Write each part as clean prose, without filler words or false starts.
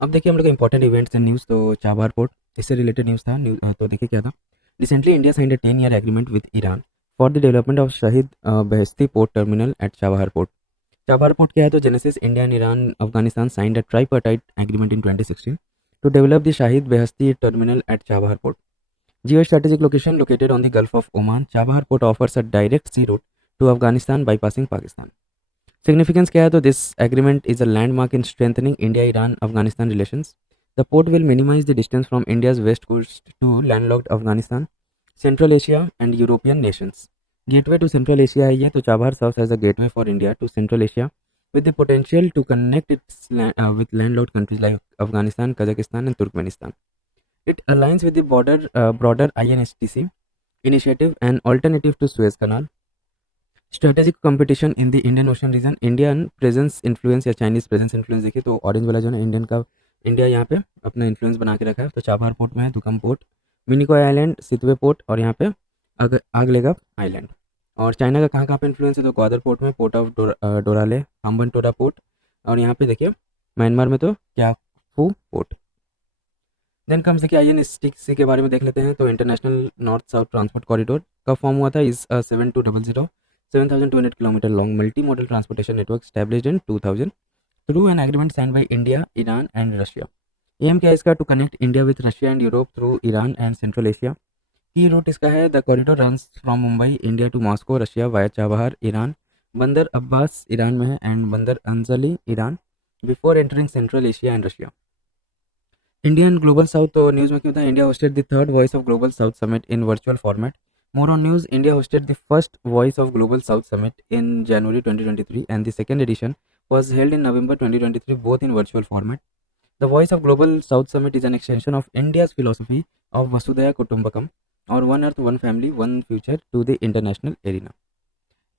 अब देखिए हम लोग इंपॉर्टेंट इवेंट्स एंड न्यूज़। तो चाबहार पोर्ट, इससे रिलेटेड न्यूज़ था। तो देखिए क्या था। Recently India signed a 10 year agreement with Iran for the development of Shahid Beheshti port terminal at Chabahar port. Chabahar port क्या है, तो genesis India and Iran Afghanistan signed a tripartite agreement in 2016 to develop the Shahid Beheshti terminal at Chabahar Port. Geostrategic location located on the Gulf of Oman, Chabahar Port offers a direct sea route to Afghanistan bypassing Pakistan. Significance क्या है, तो this agreement is a landmark in strengthening India-Iran-Afghanistan relations. The port will minimize the distance from India's west coast to landlocked Afghanistan, Central Asia and European nations. Gateway to Central Asia है ये, तो Chabahar serves as a gateway for India to Central Asia with the potential to connect with landlocked countries like Afghanistan, Kazakhstan and Turkmenistan. It aligns with the broader INSTC initiative and alternative to Suez Canal. Strategic competition in the Indian Ocean region, Indian presence influence या Chinese presence influence. देखिए तो ऑरेंज वाला जो है ना इंडियन का, इंडिया यहाँ पे अपना इन्फ्लुएंस बना के रखा है। तो चाबहार पोर्ट में है Duqm port, Minicoy island, Sittwe port और यहाँ पे आगलेगा आइलैंड। और चाइना का कहाँ कहाँ पे इन्फ्लुएंस है, तो ग्वादर पोर्ट में, पोर्ट ऑफ डोराले, हम्बनटोटा पोर्ट और यहाँ पे देखिए म्यांमार में तो क्या फू पोर्ट। देन कम से I N S T C के बारे में देख लेते हैं। तो international north south transport corridor कब फॉर्म हुआ था, इस 7200 kilometre long multimodal transportation network established in 2000 through an agreement signed by India, Iran and Russia. Aim क्या है इसका, to connect India with Russia and Europe through Iran and Central Asia. Key route इसका है, the corridor runs from Mumbai India to Moscow Russia via Chabahar Iran, Bandar Abbas Iran में है and Bandar Anzali Iran before entering Central Asia and Russia. India and Global South, तो news में क्यों था, India hosted the third Voice of Global South Summit in virtual format. More on news, India hosted the first Voice of Global South Summit in January 2023 and the second edition was held in November 2023, both in virtual format. The Voice of Global South Summit is an extension of India's philosophy of Vasudhaiva Kutumbakam or One Earth, One Family, One Future to the international arena.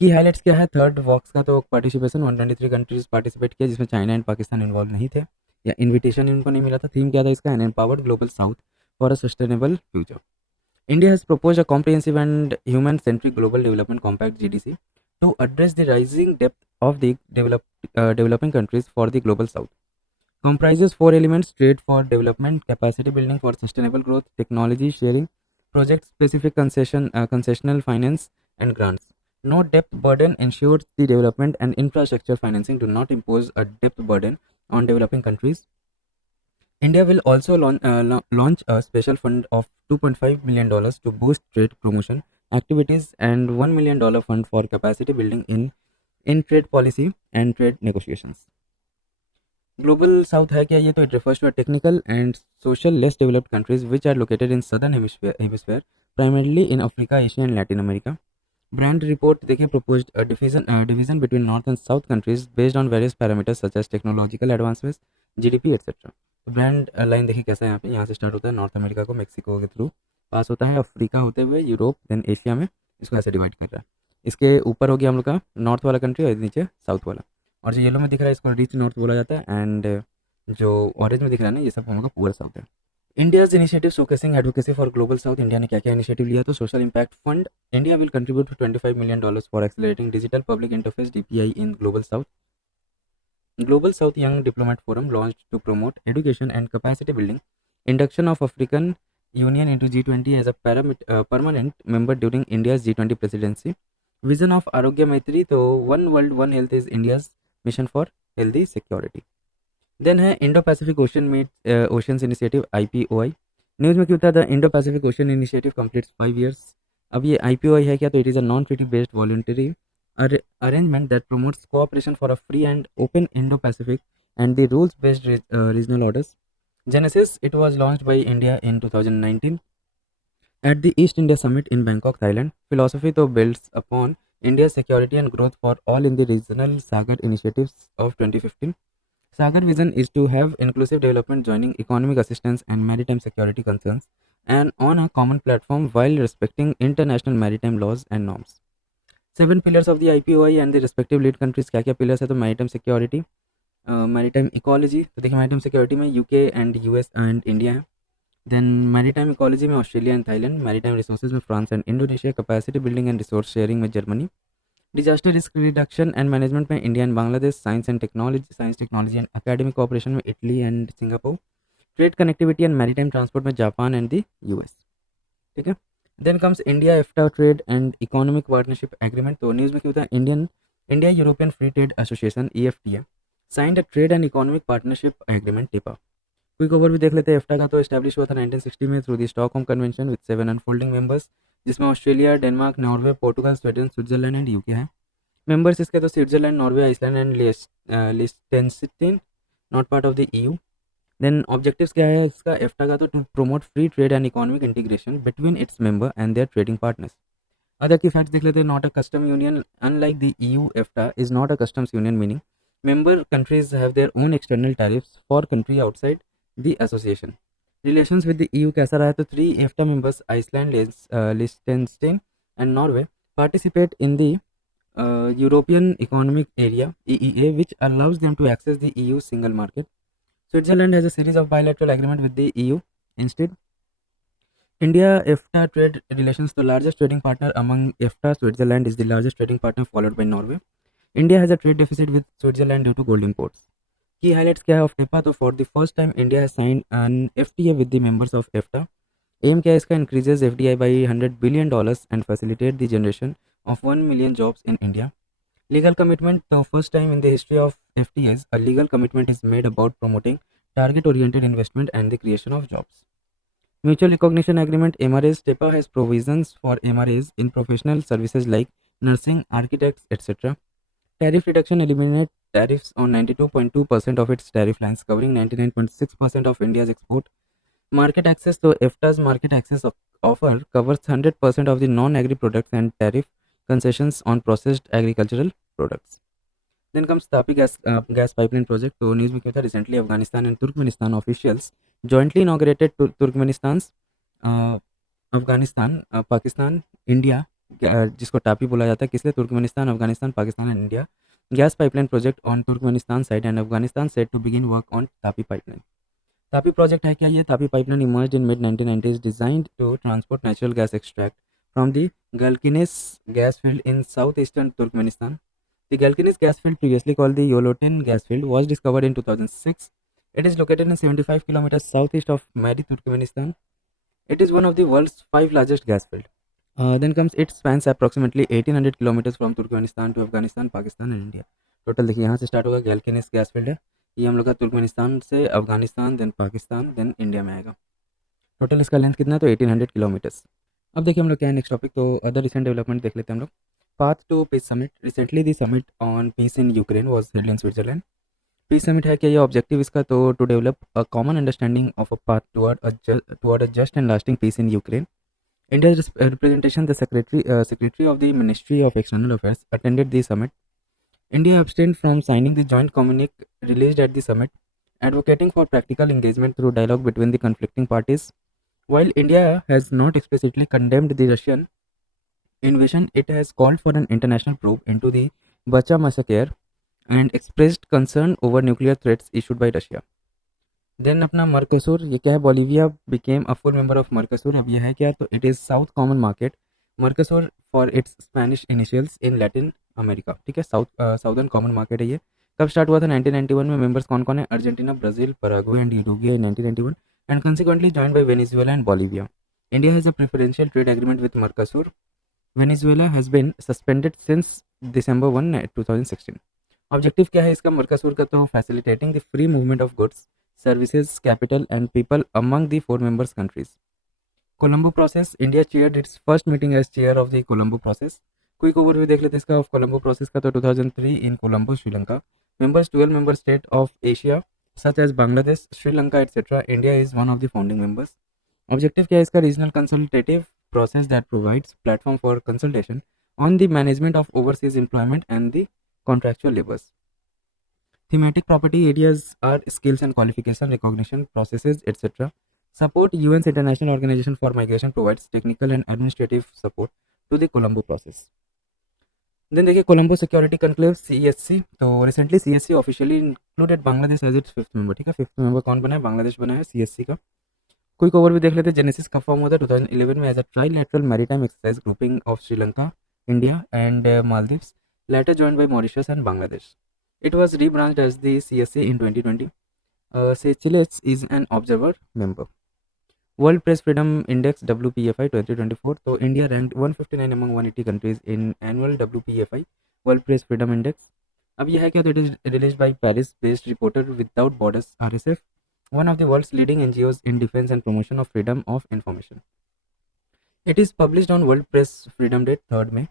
की हाईलाइट्स क्या है, थर्ड वॉक्स का तो पार्टिसिपेशन 123 countries participate किया जिसमें China and Pakistan इन्वॉल्व नहीं थे या इन्विटेशन इनको नहीं मिला था। थीम क्या था इसका, an empowered Global South for a sustainable future. India has proposed a comprehensive and human-centric global development compact (GDC) to address the rising depth of the developing countries for the global south. Comprises four elements: trade for development, capacity building for sustainable growth, technology sharing, project-specific concessional finance, and grants. No depth burden ensures the development and infrastructure financing do not impose a depth burden on developing countries. India will also launch a special fund of $2.5 million to boost trade promotion activities and $1 million fund for capacity building in trade policy and trade negotiations. Global South है क्या ये, तो it refers to a technical and social less developed countries which are located in southern hemisphere primarily in Africa, Asia and Latin America. Brand report देखिए proposed a division between north and south countries based on various parameters such as technological advancements, GDP etc. तो brand line देखिए कैसा है, यहाँ से स्टार्ट होता है north America को मेक्सिको के थ्रू पास होता है, अफ्रीका होते हुए यूरोप, देन एशिया में इसको ऐसे डिवाइड कर रहा है। इसके ऊपर हो गया हम लोग का नॉर्थ वाला कंट्री और नीचे साउथ वाला, और जो येलो में दिख रहा है इसको रिच नॉर्थ बोला जाता है एंड जो ऑरेंज में दिख रहा है ना ये सब हम लोग का पूरा साउथ है। India's initiative showcasing advocacy for global south, India ने क्या क्या इनिशिएटिव लिया, तो social impact fund, India will contribute $25 million for accelerating digital public interface DPI in global south. Global South Young Diplomat Forum launched to promote education and capacity building. Induction of African Union into G20 as a permanent member during India's G20 presidency. Vision of Arogya Maitri, तो One World One Health is India's mission for healthy security. Then है Indo Pacific Oceans Initiative IPOI. News में क्यों था, the Indo Pacific ocean initiative completes 5 years। अब ये IPOI है क्या, तो it is a non treaty based voluntary arrangement that promotes cooperation for a free and open Indo-Pacific and the rules-based regional orders. Genesis, it was launched by India in 2019 at the East India Summit in Bangkok, Thailand. Philosophy though builds upon India's security and growth for all in the regional Sagar initiatives of 2015. Sagar vision is to have inclusive development joining economic assistance and maritime security concerns and on a common platform while respecting international maritime laws and norms. 7 pillars of the IPOI and the respective lead countries, क्या क्या पिलर्स है, तो maritime security, maritime ecology, तो देखिए maritime security में UK and US and India है। Then maritime ecology में Australia and Thailand, maritime resources में France and Indonesia, capacity building and resource sharing में Germany, disaster risk reduction and management में India and Bangladesh, science technology and academic cooperation में Italy and Singapore, trade connectivity and maritime transport में Japan and the US. ठीक है। Then comes India EFTA trade and economic partnership agreement. तो news में क्या होता है, India European free trade association EFTA signed a trade and economic partnership agreement टिपा। Quick overview देख लेते हैं। एफ्टा का तो एस्टैब्लिश हुआ था 1960 में through the Stockholm convention with 7 unfolding members, जिसमें Australia, Denmark, Norway, Portugal, Sweden, Switzerland and UK हैं। मेंबर्स इसके तो स्विट्जरलैंड, नॉर्वे, आइसलैंड एंड लिechtenstein, not part of the EU। Then objectives क्या है इसका, एफ्टा का तो to promote free trade and economic integration between its member and their trading partners. Other key facts देख लेते हैं। Not a custom union, unlike the EU, एफ्टा is not a customs union, meaning member countries have their own external tariffs for country outside the association. Relations with the EU कैसा रहा है, तो 3 EFTA members Iceland, Liechtenstein and Norway participate in the European Economic Area EEA, which allows them to access the EU single market. Switzerland has a series of bilateral agreement with the EU. Instead, India EFTA trade relations, the largest trading partner among EFTA, Switzerland is the largest trading partner followed by Norway. India has a trade deficit with Switzerland due to gold imports. Key highlights क्या है of TEPA, तो for the first time India has signed an FTA with the members of EFTA. Aim क्या है इसका, increases FDI by $100 billion and facilitate the generation of 1 million jobs in India. Legal commitment, तो first time in the history of FTAs a legal commitment is made about promoting target oriented investment and the creation of jobs. Mutual recognition agreement MRAs, TEPA has provisions for MRAs in professional services like nursing, architects, etc. Tariff reduction, eliminate tariffs on 92.2% of its tariff lines, covering 99.6% of India's export. Market access, so EFTA's market access offer covers 100% of the non-agri products and tariff concessions on processed agricultural products. Then comes Tapi gas pipeline project. तो news में क्या था, recently Afghanistan and Turkmenistan officials jointly inaugurated Turkmenistan, Afghanistan, Pakistan, India, जिसको टापी बोला जाता है, किसलिए, Turkmenistan, Afghanistan, Pakistan and India gas pipeline project on Turkmenistan side and Afghanistan set to begin work on TAPI pipeline. TAPI project है क्या, ये TAPI pipeline emerged in mid 1990s designed to transport natural gas extract from the Galkynysh gas field in south eastern Turkmenistan. The Galkinis gas field, previously called the Yolotin gas field, was discovered in 2006. It is located in 75 kilometers southeast of Mari, Turkmenistan. It is one of the world's 5 largest gas fields. Then comes, it spans approximately 1800 kilometers from Turkmenistan to Afghanistan, Pakistan and India. Total देखिए यहाँ से स्टार्ट होगा, गैल्किनिस gas field है, ये हम लोग का तुर्कमेनिस्तान से Afghanistan, then Pakistan, then India में आएगा। टोटल इसका लेंथ कितना है, तो 1800 किलोमीटर्स। अब देखिए हम लोग क्या है नेक्स्ट टॉपिक, तो अदर रिसेंट डेवलपमेंट देख लेते हैं हम लोग। Path to Peace Summit. Recently, the summit on peace in Ukraine was held in Switzerland. Peace Summit है क्या, ये ऑब्जेक्टिव इसका, तो to develop a common understanding of a path toward a just and lasting peace in Ukraine. India's representation, the secretary of the Ministry of External Affairs, attended the summit. India abstained from signing the joint communique released at the summit, advocating for practical engagement through dialogue between the conflicting parties. While India has not explicitly condemned the Russian invasion, it has called for an international probe into the Bacha massacre and expressed concern over nuclear threats issued by Russia. Then अपना मर्कोसुर, ये क्या है, Bolivia became a full member of Mercosur. अब ये है क्या, तो it is South Common Market, Mercosur for its Spanish initials in Latin America. ठीक है, साउदर्न कॉमन मार्केट है ये। कब स्टार्ट हुआ था, 1991 में। मेंबर्स कौन कौन है, Argentina, Brazil, Paraguay and Uruguay in 1991 and consequently joined by Venezuela and Bolivia. India has a preferential trade agreement with Mercosur. Venezuela has been suspended since December 1, 2016. Objective क्या है इसका, मर्कासूर का, तो facilitating the free movement of goods, services, capital and people among the 4 members countries. Colombo process, India chaired its first meeting as chair of the Colombo process. Quick overview देख लेते हैं इसका ऑफ कोलंबो प्रोसेस का, तो 2003 in Colombo, Sri Lanka. Members 12 member state of Asia such as Bangladesh, Sri Lanka etcetera. India is one of the founding members. Objective क्या है इसका, regional consultative process that provides platform for consultation on the management of overseas employment and the contractual labors. Thematic property areas are skills and qualification recognition processes, etc. Support UN's International Organization for Migration provides technical and administrative support to the Colombo process. Then देखिए Colombo Security Conclave CSC, तो recently CSC officially included Bangladesh as its 5th member। ठीक है, 5th member कौन बना है, बांग्लादेश बना है CSC का। क्विक ओवरव्यू देख लेते हैं। जेनेसिस कब फॉर्म हुआ था, 2011 में as a trilateral maritime exercise grouping of Sri Lanka, India and Maldives. later joined by Mauritius and Bangladesh. It was rebranded as the CSA in 2020. Seychelles is an observer member. World Press Freedom Index WPFI 2024. So India ranked 159 among 180 countries in annual WPFI World Press Freedom Index. अब यह है क्या? That is released by Paris-based Reporter Without Borders (RSF), one of the world's leading NGOs in defense and promotion of freedom of information. It is published on World Press Freedom Day 3rd May.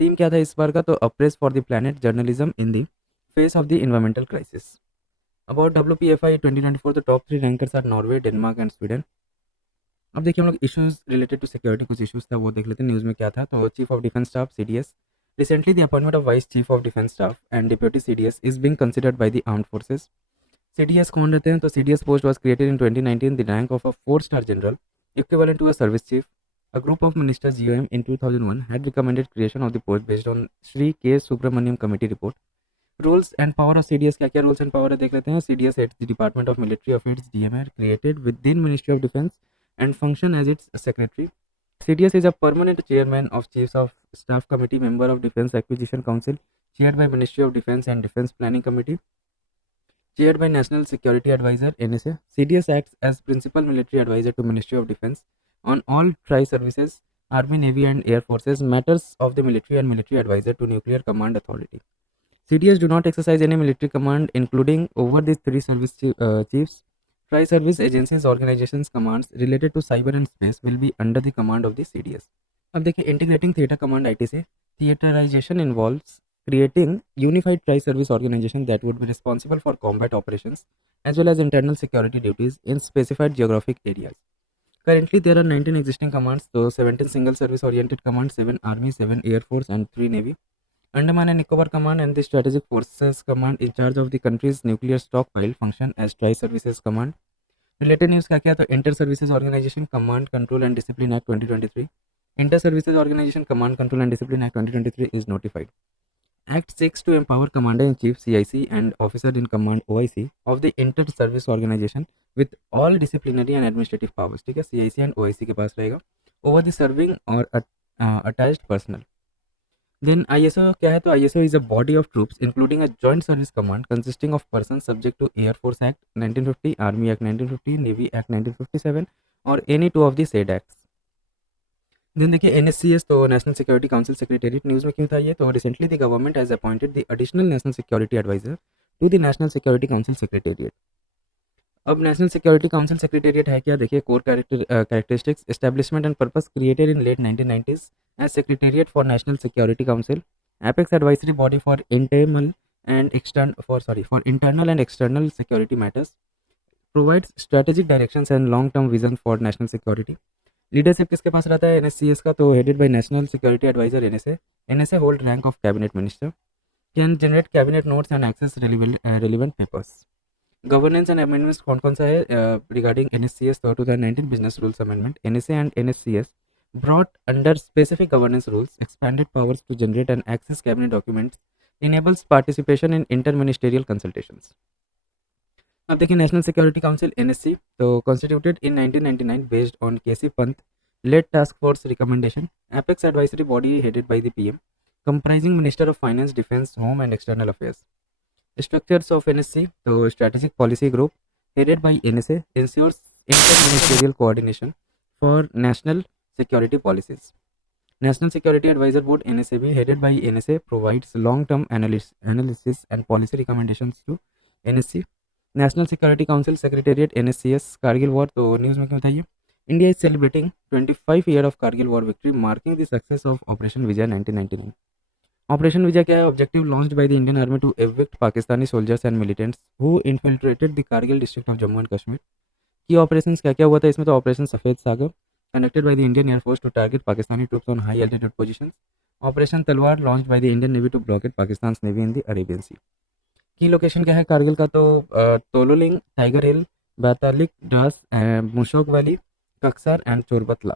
Theme क्या था इस बार का? तो a press for the planet, journalism in the face of the environmental crisis. About WPFI 2024, the top 3 rankers are Norway, Denmark and Sweden. अब देखिए हम लोग इश्यूज रिलेटेड टू सिक्योरिटी, कुछ इश्यूज था वो देख लेते हैं न्यूज़ में क्या था. तो chief of defence staff CDS, recently the appointment of vice chief of defence staff and deputy CDS is being considered by the armed forces. CDS कौन रहते हैं? तो CDS post was created in 2019 the rank of a 4-star general equivalent to a service chief. A group of ministers GOM in 2001 had recommended creation of the post based on Shri K. Subramaniam committee report. Roles and power of CDS, क्या क्या roles and power है देख लेते हैं. CDS heads the Department of Military Affairs DMR created within Ministry of Defence and function as its secretary. CDS is a permanent chairman of Chiefs of Staff Committee, member of Defence Acquisition Council, chaired by Ministry of Defence and Defence Planning Committee, chaired by National Security Advisor NSA. CDS acts as principal military advisor to Ministry of Defence on all tri-services, Army, Navy and Air Forces, matters of the military and military advisor to Nuclear Command Authority. CDS do not exercise any military command including over these three service chiefs. Tri-service agencies, organizations, commands related to cyber and space will be under the command of the CDS. अब देखिए integrating theatre command IT से. Theatrisation involves creating unified tri-service organization that would be responsible for combat operations as well as internal security duties in specified geographic areas. Currently, there are 19 existing commands, so 17 single service oriented commands, 7 Army, 7 Air Force and 3 Navy. Andaman and Nicobar Command and the Strategic Forces Command in charge of the country's nuclear stockpile function as tri-services command. Related news क्या क्या? तो Inter Services Organization Command Control and Discipline Act 2023. Inter Services Organization Command Control and Discipline Act 2023 is notified. Act seeks to empower Commander-in-Chief CIC and Officer in Command OIC of the Inter-Service Organization with all disciplinary and administrative powers. ठीक है, CIC and OIC के पास रहेगा over the serving or attached personnel. Then ISO क्या है? तो ISO is a body of troops including a joint service command consisting of persons subject to Air Force Act 1950, Army Act 1950, Navy Act 1957 or any two of the said acts. Then देखिए NSCS, तो national security council secretariat. News में क्यों था ये? तो recently the government has appointed the additional national security adviser to the national security council secretariat. अब national security council secretariat है क्या? देखिए core characteristics, establishment and purpose created in late 1990s as secretariat for national security council, apex advisory body for internal and external security matters, provides strategic directions and long term vision for national security. Leadership किसके पास रहता है NSCS का? तो headed by national security adviser NSA. NSA hold rank of cabinet minister, can generate cabinet notes and access relevant papers. Governance and amendments कौन कौन सा है रिगार्डिंग NSCS? तो 2019 business rules amendment. NSA and NSCS brought under specific governance rules expanded powers to generate and access cabinet documents, enables participation in interministerial consultations. अब देखिए national security council NSC, तो constituted in 1999 based on KC Pant led task force recommendation, apex advisory body headed by the PM, comprising minister of finance, defence, home and external affairs. Structures of NSC, तो strategic policy group headed by NSA ensures interministerial coordination for national security policies. National security advisor board NSA भी headed by NSA provides long term analysis and policy recommendations to NSC. National security council secretariat NSCS. Kargil war, तो news में क्यों था ये? India is celebrating 25 year of Kargil war victory marking the success of operation Vijay 1999. Operation Vijay क्या है? Objective launched by the Indian army to evict Pakistani soldiers and militants who infiltrated the Kargil district of Jammu and Kashmir. की operation क्या क्या हुआ था इसमें? तो operation Safed Sagar conducted by the Indian air force to target Pakistani troops on high altitude positions. Operation Talwar launched by the Indian navy to blockade Pakistan navy in the Arabian sea. की location क्या है कारगिल का? तो Tololing, tiger hill, Batalik, Dras, Mushkoh valley, Kaksar and Chorbat La.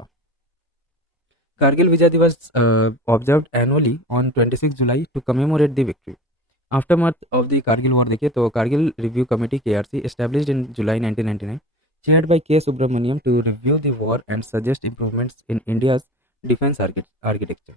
Kargil Vijay Diwas observed annually on 26 July to commemorate the victory. Aftermath of the Kargil war देखिए तो Kargil review committee KRC established in July 1999 chaired by K. Subramaniam to review the war and suggest improvements in India's defense architecture.